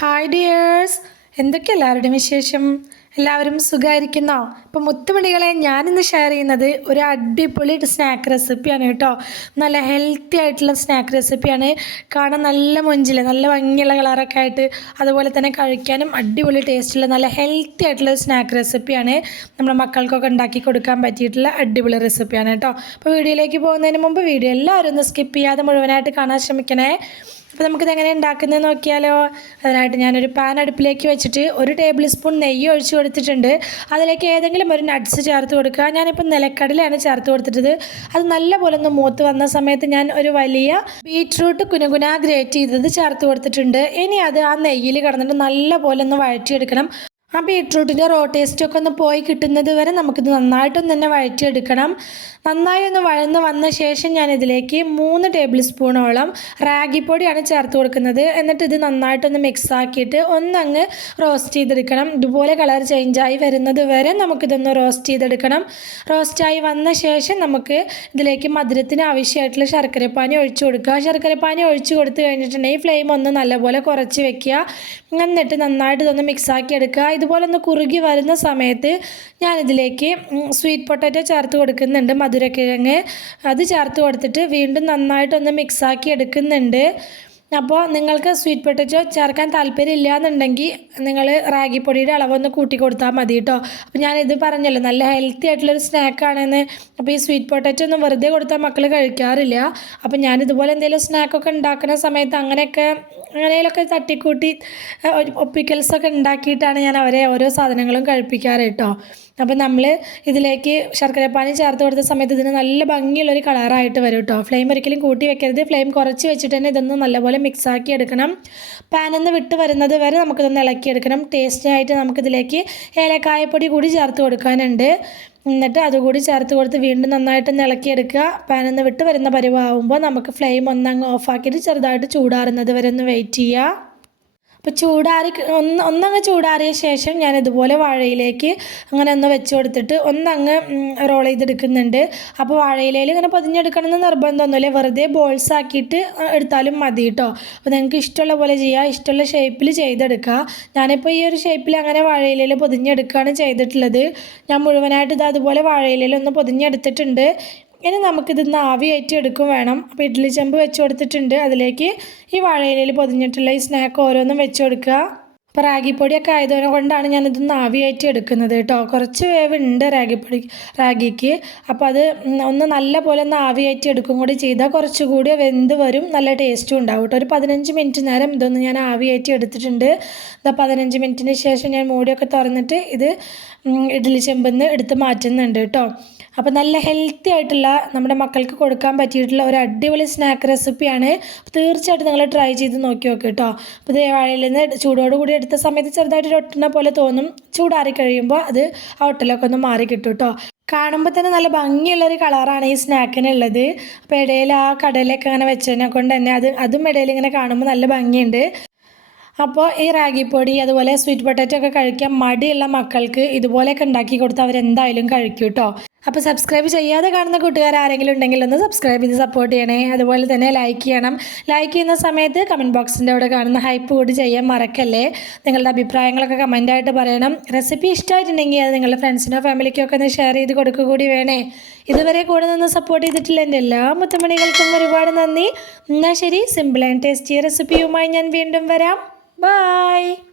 Hi dears എന്തൊക്കെ എല്ലാവരുടെയും വിശേഷം? എല്ലാവരും സുഖമായിരിക്കുന്നോ ഇപ്പം മുത്തുമണികളെ ഞാനിന്ന് ഷെയർ ചെയ്യുന്നത് ഒരു അടിപൊളി സ്നാക്ക് റെസിപ്പിയാണ് കേട്ടോ. നല്ല ഹെൽത്തി ആയിട്ടുള്ള സ്നാക്ക് റെസിപ്പിയാണ് കാണാൻ നല്ല മൊഞ്ചിൽ നല്ല ഭംഗിയുള്ള കളറൊക്കെ ആയിട്ട് അതുപോലെ തന്നെ കഴിക്കാനും അടിപൊളി ടേസ്റ്റുള്ള നല്ല ഹെൽത്തി ആയിട്ടുള്ള സ്നാക്ക് റെസിപ്പിയാണ് നമ്മുടെ മക്കൾക്കൊക്കെ ഉണ്ടാക്കി കൊടുക്കാൻ പറ്റിയിട്ടുള്ള അടിപൊളി റെസിപ്പിയാണ് കേട്ടോ. അപ്പോൾ വീഡിയോയിലേക്ക് പോകുന്നതിന് മുമ്പ് വീഡിയോ എല്ലാവരും ഒന്ന് സ്കിപ്പ് ചെയ്യാതെ മുഴുവനായിട്ട് കാണാൻ ശ്രമിക്കണേ. അപ്പോൾ നമുക്കിത് എങ്ങനെ ഉണ്ടാക്കുന്നത് നോക്കിയാലോ. അതിനായിട്ട് ഞാനൊരു പാൻ അടുപ്പിലേക്ക് വെച്ചിട്ട് ഒരു ടേബിൾ സ്പൂൺ നെയ്യ് ഒഴിച്ചു കൊടുത്തിട്ടുണ്ട്. അതിലേക്ക് ഏതെങ്കിലും ഒരു നട്ട്സ് ചേർത്ത് കൊടുക്കുക. ഞാനിപ്പോൾ നിലക്കടലയാണ് ചേർത്ത് കൊടുത്തിട്ടത്. അത് നല്ലപോലെ ഒന്ന് മൂത്ത് വന്ന സമയത്ത് ഞാൻ ഒരു വലിയ ബീറ്റ്റൂട്ട് കുനുകുന ഗ്രേറ്റ് ചെയ്തത് ചേർത്ത് കൊടുത്തിട്ടുണ്ട്. ഇനി അത് ആ നെയ്യിൽ കിടന്നിട്ട് നല്ലപോലെ ഒന്ന് വഴറ്റിയെടുക്കണം. ആ ബീട്രൂട്ടിന്റെ റോ ടേസ്റ്റ് ഒക്കെ ഒന്ന് പോയി കിട്ടുന്നത് വരെ നമുക്കിത് നന്നായിട്ടൊന്ന് തന്നെ വഴറ്റിയെടുക്കണം. നന്നായി ഒന്ന് വഴന്ന് വന്ന ശേഷം ഞാനിതിലേക്ക് മൂന്ന് ടേബിൾ സ്പൂണോളം റാഗിപ്പൊടിയാണ് ചേർത്ത് കൊടുക്കുന്നത്. എന്നിട്ട് ഇത് നന്നായിട്ടൊന്ന് മിക്സ് ആക്കിയിട്ട് ഒന്നങ്ങ് റോസ്റ്റ് ചെയ്തെടുക്കണം. ഇതുപോലെ കളർ ചേഞ്ചായി വരുന്നത് വരെ നമുക്കിതൊന്ന് റോസ്റ്റ് ചെയ്തെടുക്കണം. റോസ്റ്റായി വന്ന ശേഷം നമുക്ക് ഇതിലേക്ക് മധുരത്തിന് ആവശ്യമായിട്ടുള്ള ശർക്കരപ്പാനി ഒഴിച്ചു കൊടുക്കുക. ശർക്കരപ്പാനി ഒഴിച്ചു കൊടുത്തു കഴിഞ്ഞിട്ടുണ്ടെങ്കിൽ ഫ്ലെയിം ഒന്ന് നല്ലപോലെ കുറച്ച് വെക്കുക. എന്നിട്ട് നന്നായിട്ട് ഇതൊന്ന് മിക്സ് ആക്കി എടുക്കുക ഇതുപോലെ ഒന്ന് കുറുകി വരുന്ന സമയത്ത് ഞാനിതിലേക്ക് സ്വീറ്റ് പൊട്ടാറ്റോ ചേർത്ത് കൊടുക്കുന്നുണ്ട് മധുരക്കിഴങ്ങ്. അത് ചേർത്ത് കൊടുത്തിട്ട് വീണ്ടും നന്നായിട്ടൊന്ന് മിക്സാക്കി എടുക്കുന്നുണ്ട്. അപ്പോൾ നിങ്ങൾക്ക് സ്വീറ്റ് പൊട്ടറ്റോ ചേർക്കാൻ താല്പര്യം ഇല്ല എന്നുണ്ടെങ്കിൽ നിങ്ങൾ റാഗിപ്പൊടിയുടെ അളവൊന്ന് കൂട്ടി കൊടുത്താൽ മതി കേട്ടോ അപ്പോൾ ഞാനിത് പറഞ്ഞല്ലോ നല്ല ഹെൽത്തി ആയിട്ടുള്ളൊരു സ്നാക്കാണെന്ന് അപ്പോൾ ഈ സ്വീറ്റ് പൊട്ടറ്റോ ഒന്നും വെറുതെ കൊടുത്താൽ മക്കൾ കഴിക്കാറില്ല. അപ്പോൾ ഞാനിതുപോലെ എന്തെങ്കിലും സ്നാക്കൊക്കെ ഉണ്ടാക്കുന്ന സമയത്ത് അങ്ങനെയൊക്കെ അങ്ങനെയൊക്കെ തട്ടിക്കൂട്ടി ഒപ്പിക്കൽസൊക്കെ ഉണ്ടാക്കിയിട്ടാണ് ഞാൻ അവരെ ഓരോ സാധനങ്ങളും കഴിപ്പിക്കാറ് കേട്ടോ അപ്പം നമ്മൾ ഇതിലേക്ക് ശർക്കരപ്പാനി ചേർത്ത് കൊടുത്ത സമയത്ത് ഇതിന് നല്ല ഭംഗിയുള്ളൊരു കളറായിട്ട് വരും കേട്ടോ ഫ്ലെയിം ഒരിക്കലും കൂട്ടി വെക്കരുത്. ഫ്ലെയിം കുറച്ച് വെച്ചിട്ട് തന്നെ ഇതൊന്ന് നല്ലപോലെ മിക്സാക്കി എടുക്കണം. പാനിൽ നിന്ന് വിട്ട് വരുന്നത് വരെ നമുക്കിതൊന്ന് ഇളക്കിയെടുക്കണം. ടേസ്റ്റിനായിട്ട് നമുക്കിതിലേക്ക് ഏലക്കായപ്പൊടി കൂടി ചേർത്ത് കൊടുക്കാനുണ്ട്. എന്നിട്ട് അതുകൂടി ചേർത്ത് കൊടുത്ത് വീണ്ടും നന്നായിട്ട് ഇളക്കിയെടുക്കുക. എടുക്കുക നിന്ന് വിട്ട് വരുന്ന പരിവാകുമ്പോൾ നമുക്ക് ഫ്ലെയിം ഒന്നങ്ങ് ഓഫാക്കിയിട്ട് ചെറുതായിട്ട് ചൂടാറുന്നത് വരെ ഒന്ന് വെയിറ്റ് ചെയ്യുക. അപ്പോൾ ചൂടാറി ഒന്ന് ഒന്നങ്ങ് ചൂടാറിയ ശേഷം ഞാൻ ഇതുപോലെ വാഴയിലേക്ക് അങ്ങനെ ഒന്ന് വെച്ച് കൊടുത്തിട്ട് ഒന്നങ്ങ് റോൾ ചെയ്തെടുക്കുന്നുണ്ട്. അപ്പോൾ വാഴയിലയിൽ ഇങ്ങനെ പൊതിഞ്ഞെടുക്കണമെന്ന് നിർബന്ധമൊന്നുമില്ല വെറുതെ ബോൾസ് ആക്കിയിട്ട് എടുത്താലും മതി കേട്ടോ അപ്പോൾ നിങ്ങൾക്ക് ഇഷ്ടമുള്ള പോലെ ചെയ്യുക ഇഷ്ടമുള്ള ഷേപ്പിൽ ചെയ്തെടുക്കുക. ഞാനിപ്പോൾ ഈ ഒരു ഷേപ്പിൽ അങ്ങനെ വാഴയിലയിൽ പൊതിഞ്ഞെടുക്കുകയാണ് ചെയ്തിട്ടുള്ളത്. ഞാൻ മുഴുവനായിട്ട് ഇത് അതുപോലെ വാഴയിലയിൽ ഒന്ന് പൊതിഞ്ഞെടുത്തിട്ടുണ്ട്. ഇനി നമുക്കിതൊന്ന് ആവിയായിട്ട് എടുക്കും വേണം. അപ്പോൾ ഇഡ്ഡലി ചെമ്പ് വെച്ച് കൊടുത്തിട്ടുണ്ട്. അതിലേക്ക് ഈ വാഴയിലയിൽ പൊതിഞ്ഞിട്ടുള്ള ഈ സ്നാക്ക് ഓരോന്നും വെച്ച് കൊടുക്കുക. അപ്പോൾ റാഗിപ്പൊടിയൊക്കെ ആയതുകൊണ്ട് കൊണ്ടാണ് ഞാനിതൊന്ന് ആവിയായിട്ട് എടുക്കുന്നത് കേട്ടോ. കുറച്ച് വേവ് ഉണ്ട് റാഗിപ്പൊടി റാഗിക്ക്. അപ്പോൾ അത് ഒന്ന് നല്ല പോലെ ഒന്ന് ആവിയായിട്ട് എടുക്കും കൂടി ചെയ്താൽ കുറച്ചുകൂടി വെന്ത് വരും. നല്ല ടേസ്റ്റും ഉണ്ടാവും കേട്ടോ. ഒരു പതിനഞ്ച് മിനിറ്റ് നേരം ഇതൊന്ന് ഞാൻ ആവിയായിട്ട് എടുത്തിട്ടുണ്ട്. ഇതാ പതിനഞ്ച് മിനിറ്റിന് ശേഷം ഞാൻ മൂടിയൊക്കെ തുറന്നിട്ട് ഇത് ഇഡ്ഡലി ചെമ്പിൽ നിന്ന് എടുത്ത് മാറ്റുന്നുണ്ട് കേട്ടോ. അപ്പോൾ നല്ല ഹെൽത്തി ആയിട്ടുള്ള നമ്മുടെ മക്കൾക്ക് കൊടുക്കാൻ പറ്റിയിട്ടുള്ള ഒരു അടിപൊളി സ്നാക്ക് റെസിപ്പിയാണ് തീർച്ചയായിട്ടും നിങ്ങൾ ട്രൈ ചെയ്ത് നോക്കി നോക്ക് കേട്ടോ. അപ്പോൾ ഇത് വാഴയിൽ നിന്ന് ചൂടോടുകൂടി എടുത്ത സമയത്ത് ചെറുതായിട്ട് ഒട്ടുന്ന പോലെ തോന്നും. ചൂടാറി കഴിയുമ്പോൾ അത് ആ ഒട്ടലൊക്കെ ഒന്ന് മാറി കിട്ടും കേട്ടോ കാണുമ്പോൾ തന്നെ നല്ല ഭംഗിയുള്ളൊരു കളറാണ് ഈ സ്നാക്കിനുള്ളത്. അപ്പോൾ ഇടയിൽ ആ കടലൊക്കെ അങ്ങനെ വെച്ചതിനെ കൊണ്ട് തന്നെ അത് അതും ഇടയിൽ ഇങ്ങനെ കാണുമ്പോൾ നല്ല ഭംഗിയുണ്ട്. അപ്പോൾ ഈ റാഗിപ്പൊടി അതുപോലെ സ്വീറ്റ് പൊട്ടാറ്റോ ഒക്കെ കഴിക്കാൻ മടിയുള്ള മക്കൾക്ക് ഇതുപോലെയൊക്കെ ഉണ്ടാക്കി കൊടുത്ത് അവരെന്തായാലും കഴിക്കും കേട്ടോ അപ്പോൾ സബ്സ്ക്രൈബ് ചെയ്യാതെ കാണുന്ന കൂട്ടുകാർ ആരെങ്കിലും ഉണ്ടെങ്കിൽ ഒന്ന് സബ്സ്ക്രൈബ് ചെയ്ത് സപ്പോർട്ട് ചെയ്യണേ. അതുപോലെ തന്നെ ലൈക്ക് ചെയ്യണം. ലൈക്ക് ചെയ്യുന്ന സമയത്ത് കമന്റ് ബോക്സിന്റെ അവിടെ കാണുന്ന ഹൈപ്പ് കൂടി ചെയ്യാൻ മറക്കല്ലേ? നിങ്ങളുടെ അഭിപ്രായങ്ങളൊക്കെ കമന്റായിട്ട് പറയണം. റെസിപ്പി ഇഷ്ടമായിട്ടുണ്ടെങ്കിൽ അത് നിങ്ങളുടെ ഫ്രണ്ട്സിനോ ഫാമിലിക്കോ ഒക്കെ ഒന്ന് ഷെയർ ചെയ്ത് കൊടുക്കുക കൂടി വേണേ. ഇതുവരെ കൂടെ നിന്ന് സപ്പോർട്ട് ചെയ്തിട്ടില്ല എന്റെ എല്ലാ മുത്തമണികൾക്കും ഒരുപാട് നന്ദി. എന്നാൽ ശരി സിമ്പിൾ ആൻഡ് ടേസ്റ്റി റെസിപ്പിയുമായി ഞാൻ വീണ്ടും വരാം. Bye.